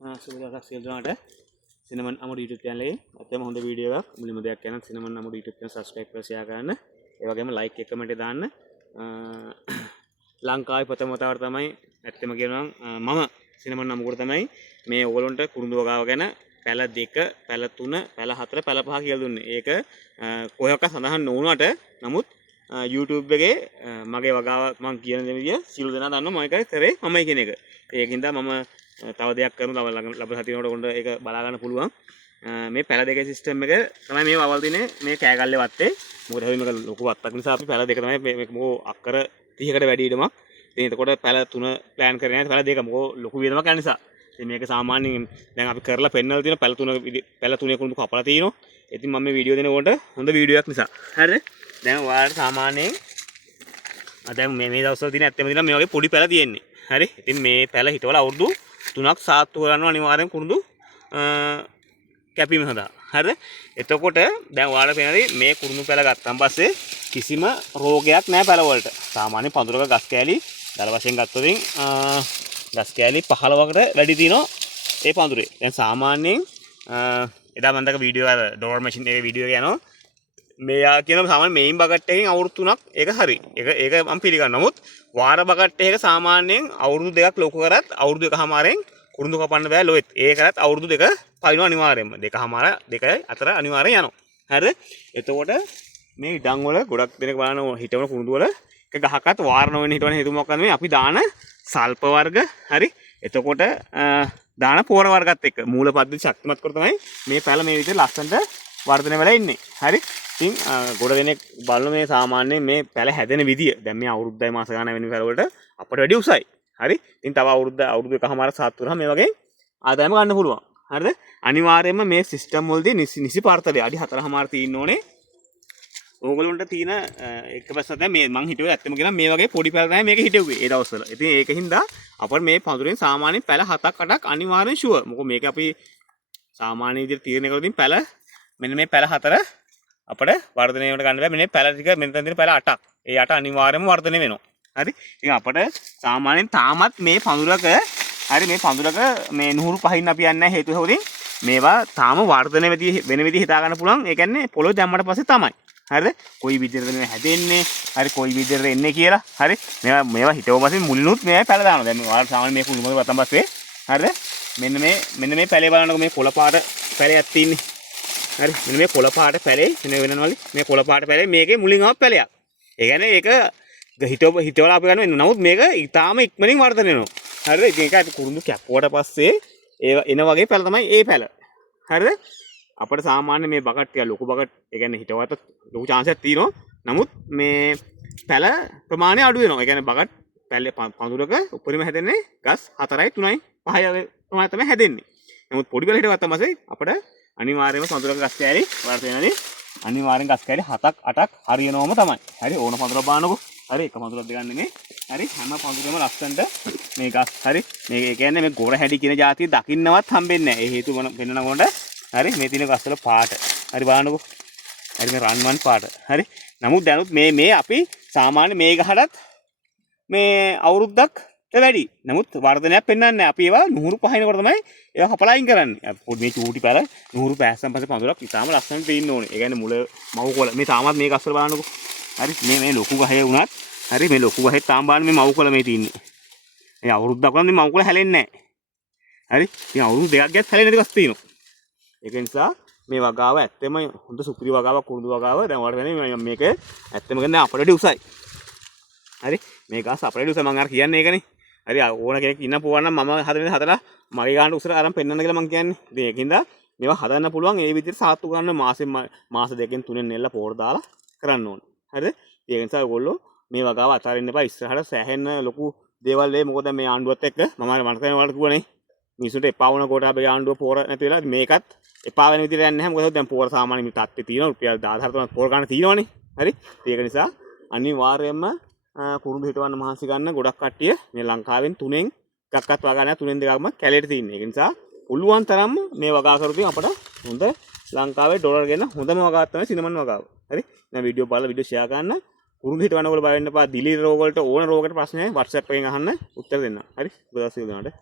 සුබදවසක් සියලු දෙනාට cinnamon අමුඩු YouTube channel එකේ අතම හොඳ වීඩියෝ එකක් මුලින්ම දෙයක් කියන්න සිනමන් අමුඩු YouTube channel subscribe කරලා share කරන්න ඒ වගේම like එක comment එක දාන්න ලංකාවේ ප්‍රථම වතාවට තමයි ඇත්තම කියනවා මම සිනමන් අමුඩුට තමයි මේ ඕගොල්ලන්ට කුරුඳු වගාව ගැන පැල 2 පැල 3 පැල 4 පැල 5 කියලා දුන්නේ ඒක කොහොමක සඳහන් නොවුනට නමුත් YouTube එකේ මගේ වගාව මම කියන දේ විදිය සියලු දෙනා දන්නවා මම ඒක කරේ මමයි කියන එක ඒකින්ද මම තව දෙයක් කරමු තව ලබන සතියේකට උන්ට ඒක බලා ගන්න පුළුවන් මේ පැල දෙකේ සිස්ටම් එක තමයි මේ වවල් දිනේ මේ කෑගල්ලේ වත්තේ මොකද හැබැයි මේක ලොකු වත්තක් නිසා අපි පැල දෙක තමයි මේක මොකෝ අක්කර 30කට වැඩි ඉඩමක් ඉතින් එතකොට පැල 3 ප්ලෑන් කරගෙන පැල දෙක මොකෝ ලොකු වියදමක් යන නිසා ඉතින් මේක සාමාන්‍යයෙන් දැන් අපි කරලා පෙන්නලා තියෙන පැල 3 කුණු කපලා තියෙනවා ඉතින් මම මේ වීඩියෝ දෙන කොට හොඳ වීඩියෝ එකක් නිසා හරිද දැන් ඔයාලට සාමාන්‍යයෙන් දැන් මේ දවස්වල තියෙන ඇත්තම දිනා මේ වගේ පොඩි පැල තියෙන්නේ හරි ඉතින් මේ පැල හිටවල අවුරුදු 3ක් සාත්තු කරනවා අනිවාර්යෙන් කුරුඳු කැපීම සඳහා හරිද එතකොට දැන් ඔයාලට පේනදී මේ කුරුඳු පැල ගත්තාන් පස්සේ කිසිම රෝගයක් නැහැ පැල වලට සාමාන්‍ය පඳුරක ගස් කෑලි දල වශයෙන් ගත්තොත් ගස් කෑලි 15කට වැඩි තියෙනවා ඒ පඳුරේ දැන් සාමාන්‍යයෙන් එදා මම දැක වීඩියෝ අර ඩෝර් මැෂින් එකේ වීඩියෝ එක යනවා මෙයා කියන සාමාන්‍ය මේන් බකට් එකෙන් අවුරුදු 3ක් ඒක හරි ඒක මම පිළිගන්නවා නමුත් වාර බකට් එක සාමාන්‍යයෙන් අවුරුදු 2ක් ලොකු කරත් අවුරුදු 1කමාරෙන් කුරුඳු කපන්න බෑ ලොවෙත් ඒ කරත් අවුරුදු 2 පයින්නවා අනිවාර්යෙන්ම 2කමාර 2යි අතර අනිවාර්යෙන් යනවා හරිද එතකොට මේ ඉඩම් වල ගොඩක් දෙනෙක් බලන හිටවන කුරුඳු වල එක ගහකත් වාර නොවෙන හිටවන හේතු මොකක්ද මේ අපි දාන සල්ප වර්ග හරි එතකොට දාන පෝර වර්ගත් එක්ක මූල පද්ධති ශක්තිමත් කර තමයි මේ පැල මේ විදිහට ලස්සනට වර්ධනය වෙලා ඉන්නේ හරි ඉතින් ගොඩ දෙනෙක් බලන මේ සාමාන්‍යයෙන් මේ පැල හැදෙන විදිය දැන් මේ අවුරුද්දයි මාස ගාන වෙන පැල වලට අපිට වැඩි උසයි හරි ඉතින් තව අවුරුදු එකමාර සාත් තුනම මේ වගේ ආදායම ගන්න පුළුවන් හරිද අනිවාර්යයෙන්ම මේ සිස්ටම් වලදී නිසි පාර්තලය අඩි 4මාර තියෙන්න ඕනේ ඕගොල්ලන්ට තියෙන එක ප්‍රශ්න තමයි මේ මං හිතුවේ ඇත්තම කියනවා මේ වගේ පොඩි පැල තමයි මේක හිටෙව්වේ ඒ දවස්වල ඉතින් ඒකින්ද අපිට මේ පඳුරෙන් සාමාන්‍යයෙන් පැල 7ක් 8ක් අනිවාර්යෙන් ෂුවර් මොකද මේක අපි සාමාන්‍ය විදිහට තීරණය කරලා තියෙන පැල මෙන්න මේ පැල 4 අපිට වර්ධනය වෙන්න ගන්න බෑ මෙන්න පැල ටික මෙන්න තියෙන පැල 8ක් ඒ 8 අනිවාර්යයෙන්ම වර්ධනය වෙනවා හරි ඉතින් අපිට සාමාන්‍යයෙන් තාමත් මේ පඳුරක හරි මේ පඳුරක මේ නුහුරු පහින් අපි යන්නේ නැහැ හේතුව හොදින් මේවා තාම වර්ධනය වෙන විදිහ හිතා ගන්න පුළුවන් ඒ කියන්නේ පොළොවේ දැම්මට පස්සේ තමයි හරිද කොයි විදිහටද මේ හැදෙන්නේ හරි කොයි විදිහටද එන්නේ කියලා හරි මේවා හිතව පස්සේ මුලිනුත් මේ පැල දානවා දැන් ඔයාලා සාමාන්‍ය මේ කුණු මොකද වතන් පස්සේ හරිද මෙන්න මේ පැලේ බලන්නකො මේ කොළ පාට පැලයක් තියෙන්නේ හරි මෙන්න මේ කොළ පාට පැලේ වෙනවලු මේ කොළ පාට පැලේ මේකේ මුලින් ආව පැලයක් ඒ කියන්නේ ඒක හිතවල අපි ගන්න නමුත් මේක ඊටාම ඉක්මනින් වර්ධනය වෙනවා හරිද ඒක අපි කුරුඳු කැපුවට පස්සේ ඒ එන වගේ පැල තමයි ඒ පැල හරිද අපිට සාමාන්‍ය මේ බකට් ටික ලොකු බකට් ඒ කියන්නේ හිතවට ලොකු chance එකක් තියෙනවා නමුත් මේ පැල ප්‍රමාණය අඩු වෙනවා ඒ කියන්නේ බකට් පැලේ පඳුරක උඩරිම හැදෙන්නේ ගස් 4යි 3යි 5යි ප්‍රමාණය තමයි හැදෙන්නේ නමුත් පොඩි පැල හිටගත්තාම පස්සේ අපිට අනිවාර්යයෙන්ම පඳුරක ගස් කෑලි වර්ධනයනේ අනිවාර්යෙන් ගස් කෑලි 7ක් 8ක් හරියනවම තමයි හරි ඕන පඳුරක් බලන්නකො හරි එක පඳුරක් දෙක නෙමෙයි හරි හැම පඳුරෙම ලස්සනට මේ ගස් හරි මේ කියන්නේ මේ ගොර හැඩි කියන જાතිය දකින්නවත් හම්බෙන්නේ නැහැ ඒ හේතුව මොන පෙන්නනකොට හරි මේ තියෙන ගස් වල පාට හරි බලන්නකො හරි මේ රන්වන් පාට හරි නමුත් දැනුත් මේ අපි සාමාන්‍ය මේ ගහටත් මේ අවුරුද්දක් වැඩි නමුත් වර්ධනයක් පෙන්වන්නේ නැහැ අපි ඒවා නුහුරු පහිනකොට තමයි ඒවා කපලා අයින් කරන්නේ පොඩි මේ චූටි පැල නුහුරු පෑස්සන් පස්සේ පඳුරක් ඉතාලම ලස්සනට තියෙන්න ඕනේ ඒ කියන්නේ මුල මව් කොළ මේ තාමත් මේ ගස් වල බලන්නකො හරි මේ ලොකු ගහේ වුණත් හරි මේ ලොකු ගහේ තාම බලන්න මේ මව් කොළ මේ තියෙන්නේ මේ අවුරුද්දක් වුණත් මේ මව් කොළ හැලෙන්නේ නැහැ හරි ඉතින් අවුරුදු දෙකක් ගියත් හැලෙන්නේ නැති ගස් තියෙනවා ඒක නිසා මේ වගාව ඇත්තම හොඳ සුපිරි වගාවක් කුරුඳු වගාව දැන් ඔයාලට වෙන්නේ මේක ඇත්තම කියන්නේ අපිට වඩා උසයි හරි මේ ගස් අපිට වඩා උසයි මම අර කියන්නේ ඒකනේ හරි ඕන කෙනෙක් ඉන්න පුළුවන් නම් මම හදලා මගේ ගානට උසර අරන් පෙන්නන්න කියලා මම කියන්නේ ඉතින් ඒකින්ද මේවා හදන්න පුළුවන් ඒ විදිහට සාත්තු ගන්න මාස දෙකෙන් තුනෙන් නෙල්ල පොර දාලා කරන්න ඕනේ හරිද ඒ නිසා ඔයගොල්ලෝ මේ වගාව අතාරින්න එපා ඉස්සරහට සෑහෙන ලොකු දේවල් වෙයි මොකද මේ ආණ්ඩුවත් එක්ක මම මට තමයි ඔයාලට කිව්වනේ මිනිසුන්ට එපා වුණ කොට අපේ ආණ්ඩුව පොර නැති වෙලා මේකත් එපා වෙන විදිහට යන්නේ නැහැ මොකද දැන් පොර සාමාන්‍ය මේ තත්ත්වයේ තියෙනවා රුපියල් 14000ක් පොර ගන්න තියෙනවනේ හරි ඒක නිසා අනිවාර්යයෙන්ම කුරුඳු හිටවන්න මහන්සි ගන්න ගොඩක් කට්ටිය මේ ලංකාවෙන් තුනෙන් එකක්වත් වගා නැහැ තුනෙන් දෙකක්ම කැලේට තියෙන්නේ ඒක නිසා පුළුවන් තරම් මේ වගා කරොත් අපිට හොඳ ලංකාවේ ඩොලර් ගෙන හොඳම වගාවක් තමයි සිනමන් වගාව හරි දැන් වීඩියෝ බලලා වීඩියෝ ෂෙයා කරන්න කුරුඳු හිටවන්න ඕගොල්ලෝ බය වෙන්න එපා දිලි රෝග වලට ඕන රෝගකට ප්‍රශ්න නැහැ WhatsApp එකෙන් අහන්න උත්තර දෙන්න හරි ගොඩක් සියලු දෙනාට